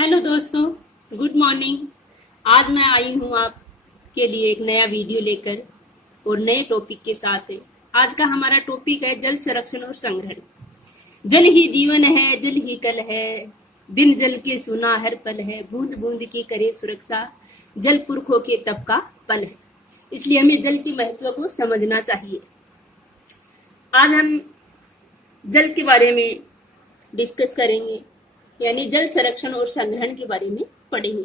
Hello दोस्तों, good morning. आज मैं आई हूँ आपके लिए एक नया वीडियो लेकर और नए टॉपिक के साथ। आज का हमारा टॉपिक है जल संरक्षण और संग्रहण। जल ही जीवन है, जल ही कल है, बिन जल के सुना हर पल है, बूंद बूंद की करे सुरक्षा, जल पुरखों के तप का पल है। इसलिए हमें जल के महत्व को समझना चाहिए। आज हम जल के बारे में डिस्कस करेंगे, यानी जल संरक्षण और संग्रहण के बारे में पढ़ेंगे।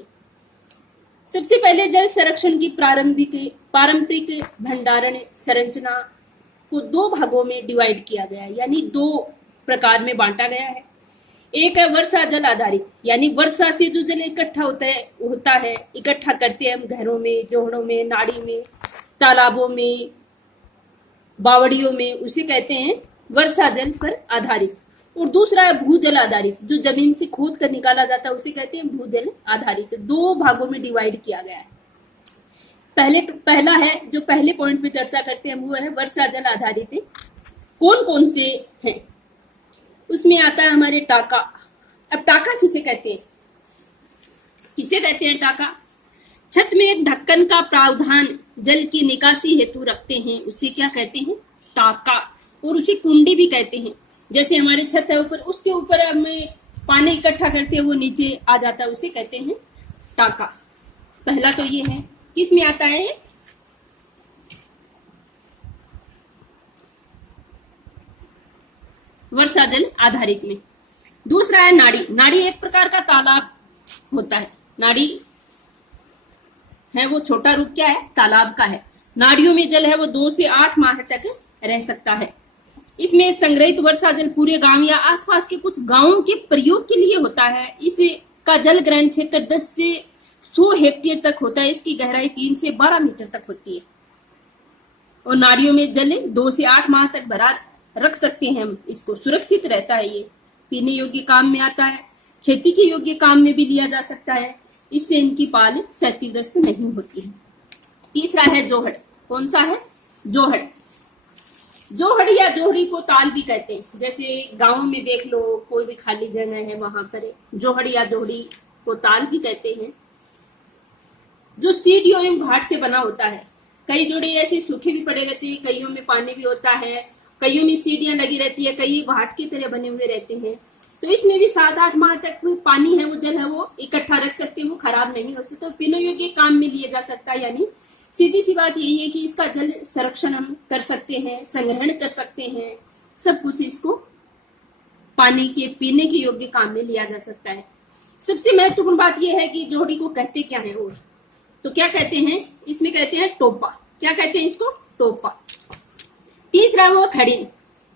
सबसे पहले जल संरक्षण की पारंपरिक भंडारण संरचना को दो भागों में डिवाइड किया गया है, यानी दो प्रकार में बांटा गया है। एक है वर्षा जल आधारित, यानी वर्षा से जो जल इकट्ठा होता है इकट्ठा करते हैं हम घरों में, जोहड़ों में, नाड़ी में, तालाबों में, बावड़ियों में, उसे कहते हैं वर्षा जल पर आधारित। और दूसरा है भूजल आधारित, जो जमीन से खोद कर निकाला जाता है उसे कहते हैं भूजल आधारित। दो भागों में डिवाइड किया गया है। पहला है जो पहले पॉइंट पे चर्चा करते हैं, वो है वर्षा जल आधारित। कौन कौन से हैं उसमें आता है हमारे टाका। अब टाका किसे कहते हैं? टाका छत में एक ढक्कन का प्रावधान जल की निकासी हेतु रखते हैं, उसे क्या कहते हैं? टाका। और उसे कुंडी भी कहते हैं। जैसे हमारे छत है ऊपर, उसके ऊपर हमें पानी इकट्ठा करते हैं, वो नीचे आ जाता है, उसे कहते हैं टाका। पहला तो ये है। किस में आता है? वर्षा जल आधारित में। दूसरा है नाड़ी। नाड़ी एक प्रकार का तालाब होता है। नाड़ी है वो छोटा रूप क्या है? तालाब का है। नाड़ियों में जल है वो 2 से 8 माह तक रह सकता है। इसमें संग्रहित वर्षा जल पूरे गांव या आसपास के कुछ गांवों के प्रयोग के लिए होता है। इसका जल ग्रहण क्षेत्र 10 से 100 हेक्टेयर तक होता है। इसकी गहराई 3 से 12 मीटर तक होती है। और नाड़ियों में जल 2 से 8 माह तक भरा रख सकते हैं हम। इसको सुरक्षित रहता है। ये पीने योग्य काम में आता है, खेती के योग्य काम में भी लिया जा सकता है। इससे इनकी पाल क्षतिग्रस्त नहीं होती है। तीसरा है जोहड़। कौन सा है? जोहड़। जोहड़ या जोहड़ी को ताल भी कहते हैं। जैसे गांव में देख लो, कोई भी खाली जगह है वहां पर जोहड़ या जोहड़ी को ताल भी कहते हैं, जो सीढ़ियों एवं घाट से बना होता है। कई जोड़े ऐसे सूखे भी पड़े रहते हैं, कईयों में पानी भी होता है, कईयों में सीढ़ियां लगी रहती है, कई घाट की तरह बने हुए रहते हैं। तो इसमें भी 7-8 माह तक पानी है वो जल है वो इकट्ठा रख सकते हैं, वो खराब नहीं हो सकता, पीने योग्य काम में लिए जा सकता है। यानी सीधी सी बात यही है कि इसका जल संरक्षण हम कर सकते हैं, संग्रहण कर सकते हैं, सब कुछ इसको पानी के पीने के योग्य काम में लिया जा सकता है। सबसे महत्वपूर्ण बात यह है कि जोहड़ी को कहते क्या है? और तो क्या कहते हैं? इसमें कहते हैं टोपा। क्या कहते हैं इसको? टोपा। तीसरा वो खड़ीन।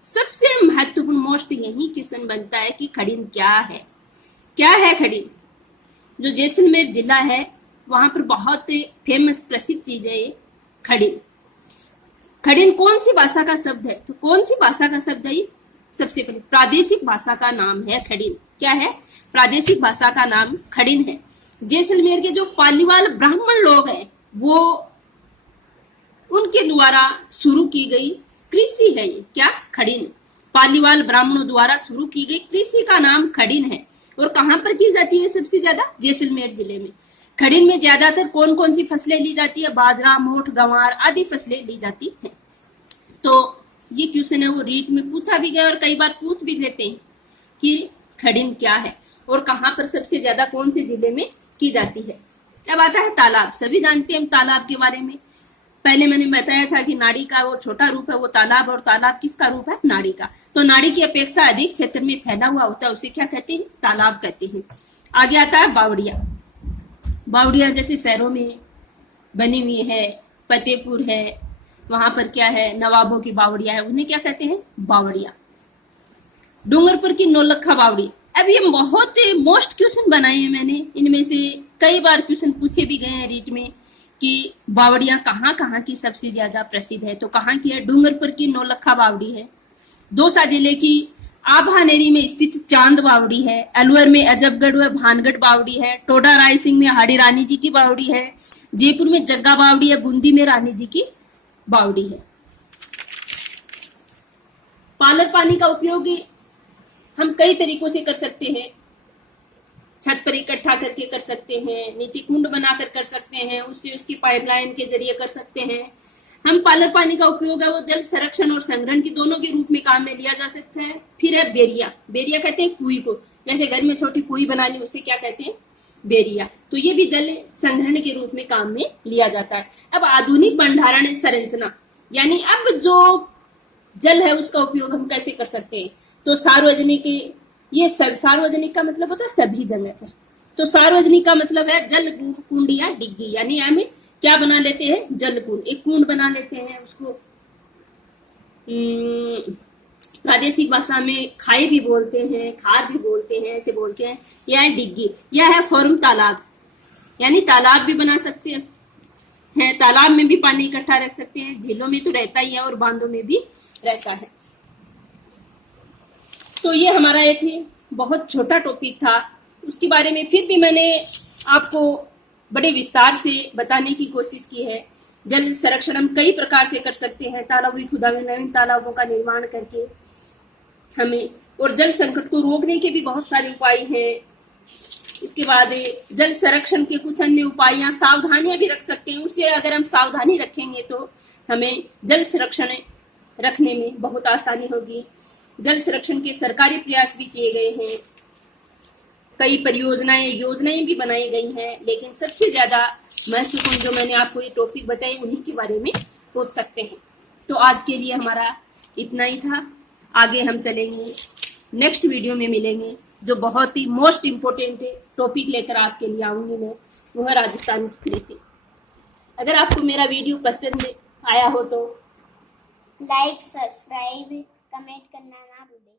सबसे महत्वपूर्ण मोस्ट यही क्वेश्चन बनता है कि खड़ीन क्या है? क्या है खड़ीन? जो जैसलमेर जिला है वहां पर बहुत फेमस प्रसिद्ध चीज है ये खड़ीन। खड़ीन कौन सी भाषा का शब्द है? तो कौन सी भाषा का शब्द है ये? सबसे पहले प्रादेशिक भाषा का नाम है खड़ीन। क्या है? प्रादेशिक भाषा का नाम खड़ीन है। जैसलमेर के जो पालीवाल ब्राह्मण लोग हैं वो उनके द्वारा शुरू की गई कृषि है ये। क्या? खड़ीन। पालीवाल ब्राह्मणों द्वारा शुरू की गई कृषि का नाम खड़ीन है। और कहां पर की जाती है सबसे ज्यादा? जैसलमेर जिले में। खड़ीन में ज्यादातर कौन कौन सी फसलें ली जाती है? बाजरा, मोठ, गंवार आदि फसलें ली जाती हैं। तो ये क्वेश्चन है वो रीट में पूछा भी गया और कई बार पूछ भी लेते हैं कि खड़ीन क्या है और कहां पर सबसे ज्यादा कौन से जिले में की जाती है। अब आता है तालाब। सभी जानते हैं तालाब के बारे में। पहले मैंने बताया था कि नाड़ी का वो छोटा रूप है वो तालाब, और तालाब किसका रूप है? नाड़ी का। तो नाड़ी की अपेक्षा अधिक क्षेत्र में फैला हुआ होता है, उसे क्या कहते हैं? तालाब कहते हैं। आगे आता है बावड़िया। बावड़िया जैसे शहरों में बनी हुई है, फतेहपुर है, वहां पर क्या है? नवाबों की बावड़िया है, उन्हें क्या कहते हैं? बावड़िया। डूंगरपुर की नौलखा बावड़ी। अब ये बहुत मोस्ट क्वेश्चन बनाए हैं मैंने, इनमें से कई बार क्वेश्चन पूछे भी गए हैं रीट में कि बावड़िया कहाँ कहाँ की सबसे ज्यादा प्रसिद्ध है। तो कहाँ की है? डूंगरपुर की नौलखा बावड़ी है, दौसा जिले की आभानेरी में स्थित चांद बावड़ी है, अलवर में अजबगढ़ व भानगढ़ बावड़ी है, टोडा रायसिंह में हाड़ी रानी जी की बावड़ी है, जयपुर में जग्गा बावड़ी है, बूंदी में रानी जी की बावड़ी है। पालर पानी का उपयोग हम कई तरीकों से कर सकते हैं। छत पर इकट्ठा करके कर सकते हैं, नीचे कुंड बनाकर कर सकते हैं, उससे उसकी पाइपलाइन के जरिए कर सकते हैं। हम पालर पानी का उपयोग है वो जल संरक्षण और संग्रहण की दोनों के रूप में काम में लिया जा सकता है। फिर है बेरिया। बेरिया कहते हैं कुई को, जैसे घर में छोटी कुई बना ली उसे क्या कहते हैं, बेरिया। तो ये भी जल संग्रहण के रूप में काम में लिया जाता है। अब आधुनिक भंडारण संरचना, यानी अब जो जल है उसका उपयोग हम कैसे कर सकते हैं। तो सार्वजनिक, ये सब सार्वजनिक का मतलब होता है सभी जगह पर। तो सार्वजनिक का मतलब है जल कुंड या डिग्गी, यानी हमें क्या बना लेते हैं, जल कुंड, एक कुंड बना लेते हैं, उसको प्रादेशिक भाषा में खाई भी बोलते हैं, खार भी बोलते हैं, ऐसे बोलते हैं। यह है डिग्गी। यह है फॉर्म तालाब, यानी तालाब भी बना सकते हैं, तालाब में भी पानी इकट्ठा रख सकते हैं, झीलों में तो रहता ही है और बांधों में भी रहता है। तो ये हमारा एक बहुत छोटा टॉपिक था, उसके बारे में फिर भी मैंने आपको बड़े विस्तार से बताने की कोशिश की है। जल संरक्षण हम कई प्रकार से कर सकते हैं, तालाबों की खुदाई, नवीन तालाबों का निर्माण करके हमें, और जल संकट को रोकने के भी बहुत सारे उपाय हैं। इसके बाद जल संरक्षण के कुछ अन्य उपाय या सावधानियां भी रख सकते हैं, उससे अगर हम सावधानी रखेंगे तो हमें जल संरक्षण रखने में बहुत आसानी होगी। जल संरक्षण के सरकारी प्रयास भी किए गए हैं, कई परियोजनाएं, योजनाएं भी बनाई गई हैं, लेकिन सबसे ज्यादा महत्वपूर्ण जो मैंने आपको ये टॉपिक बताई उन्हीं के बारे में पूछ सकते हैं। तो आज के लिए हमारा इतना ही था, आगे हम चलेंगे, नेक्स्ट वीडियो में मिलेंगे, जो बहुत ही मोस्ट इम्पोर्टेंट टॉपिक लेकर आपके लिए आऊंगी मैं, वो है राजस्थान की कृषि। अगर आपको मेरा वीडियो पसंद आया हो तो लाइक, सब्सक्राइब, कमेंट करना ना भूलें।